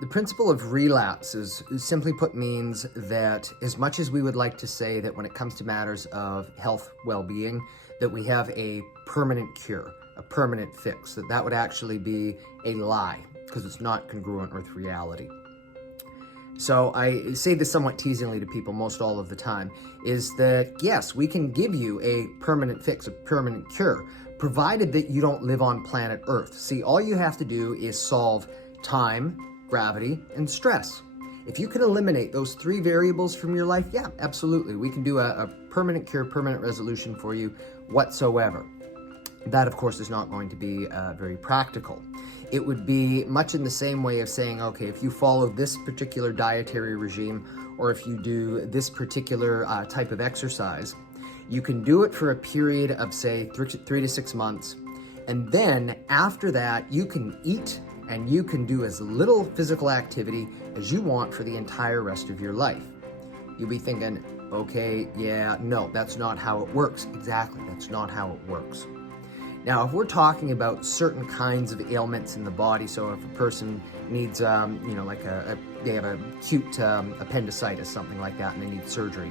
The principle of relapse is simply put means that as much as we would like to say that when it comes to matters of health well-being, that we have a permanent cure, a permanent fix, that would actually be a lie because it's not congruent with reality. So I say this somewhat teasingly to people most all of the time, is that yes, we can give you a permanent fix, a permanent cure, provided that you don't live on planet Earth. See, all you have to do is solve time, gravity, and stress. If you can eliminate those three variables from your life, yeah, absolutely. We can do a permanent cure, permanent resolution for you whatsoever. That, of course, is not going to be very practical. It would be much in the same way of saying, okay, if you follow this particular dietary regime, or if you do this particular type of exercise, you can do it for a period of, say, 3 to 6 months. And then after that, you can eat and you can do as little physical activity as you want for the entire rest of your life. You'll be thinking, okay, yeah, no, that's not how it works. Exactly, that's not how it works. Now, if we're talking about certain kinds of ailments in the body, so if a person needs, like they have an acute appendicitis, something like that, and they need surgery,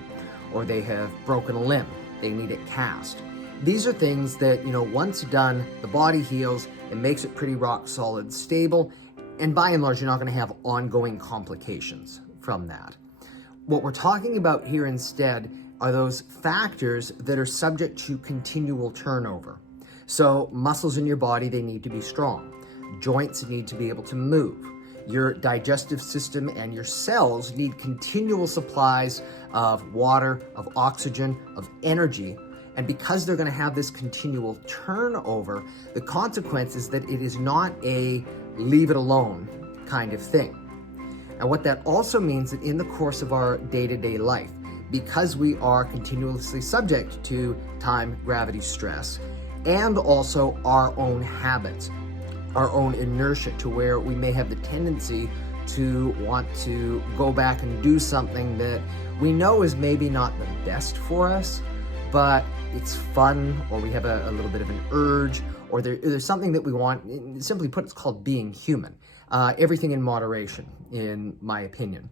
or they have broken a limb, they need it cast. These are things that, once done, the body heals, it makes it pretty rock solid, stable, and by and large, you're not going to have ongoing complications from that. What we're talking about here instead are those factors that are subject to continual turnover. So muscles in your body, they need to be strong. Joints need to be able to move. Your digestive system and your cells need continual supplies of water, of oxygen, of energy. And because they're going to have this continual turnover, the consequence is that it is not a leave it alone kind of thing. And what that also means that in the course of our day-to-day life, because we are continuously subject to time, gravity, stress, and also our own habits, our own inertia, to where we may have the tendency to want to go back and do something that we know is maybe not the best for us, but it's fun, or we have a little bit of an urge, or there's something that we want. Simply put, it's called being human. Everything in moderation, in my opinion.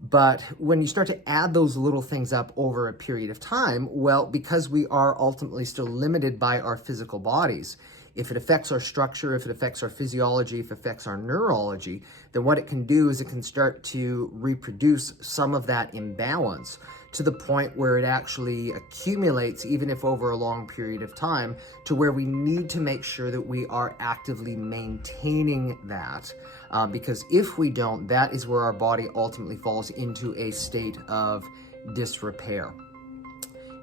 But when you start to add those little things up over a period of time, well, because we are ultimately still limited by our physical bodies, if it affects our structure, if it affects our physiology, if it affects our neurology, then what it can do is it can start to reproduce some of that imbalance to the point where it actually accumulates, even if over a long period of time, to where we need to make sure that we are actively maintaining that. Because if we don't, that is where our body ultimately falls into a state of disrepair.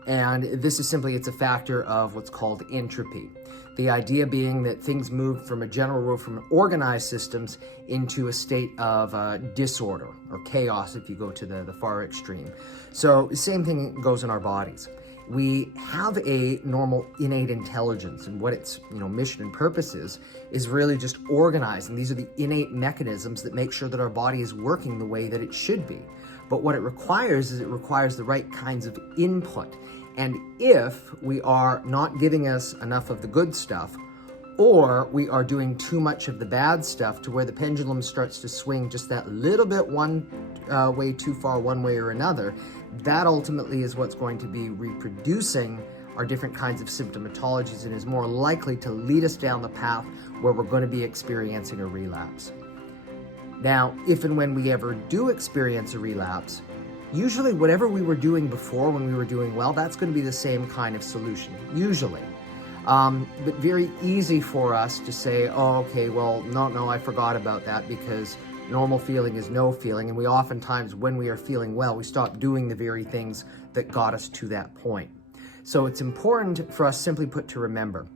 And this is simply, it's a factor of what's called entropy. The idea being that things move from a general rule from organized systems into a state of disorder or chaos if you go to the far extreme. So the same thing goes in our bodies. We have a normal innate intelligence, and what its mission and purpose is really just organizing. These are the innate mechanisms that make sure that our body is working the way that it should be. But what it requires is it requires the right kinds of input. And if we are not giving us enough of the good stuff, or we are doing too much of the bad stuff to where the pendulum starts to swing just that little bit one way too far, one way or another, that ultimately is what's going to be reproducing our different kinds of symptomatologies and is more likely to lead us down the path where we're going to be experiencing a relapse. Now, if and when we ever do experience a relapse, usually whatever we were doing before when we were doing well, that's going to be the same kind of solution, usually. But very easy for us to say, oh, okay, well, no, I forgot about that, because normal feeling is no feeling. And we oftentimes, when we are feeling well, we stop doing the very things that got us to that point. So it's important for us, simply put, to remember,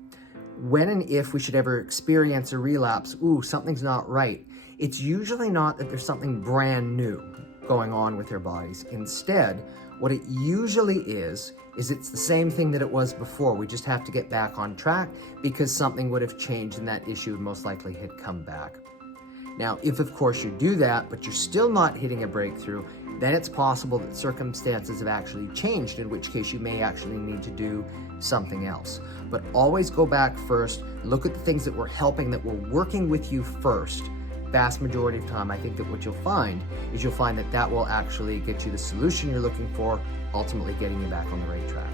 when and if we should ever experience a relapse, something's not right, it's usually not that there's something brand new going on with their bodies. Instead, what it usually is it's the same thing that it was before. We just have to get back on track because something would have changed and that issue most likely had come back. Now, if of course you do that, but you're still not hitting a breakthrough, then it's possible that circumstances have actually changed, in which case you may actually need to do something else. But always go back first, look at the things that were helping, that were working with you first, vast majority of time, I think that what you'll find is that that will actually get you the solution you're looking for, ultimately getting you back on the right track.